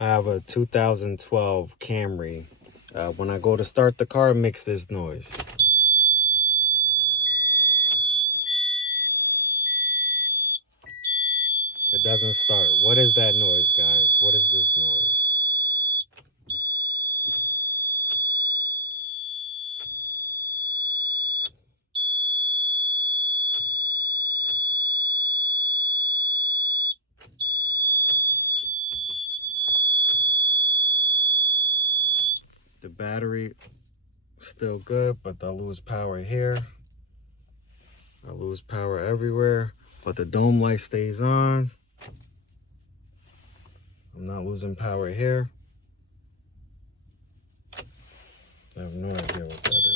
I have a 2012 Camry. When I go to start the car, it makes this noise. It doesn't start. What is that noise, guys? What is this noise? The battery still good, but I lose power here. I lose power everywhere, but the dome light stays on. I'm not losing power here. I have no idea what that is.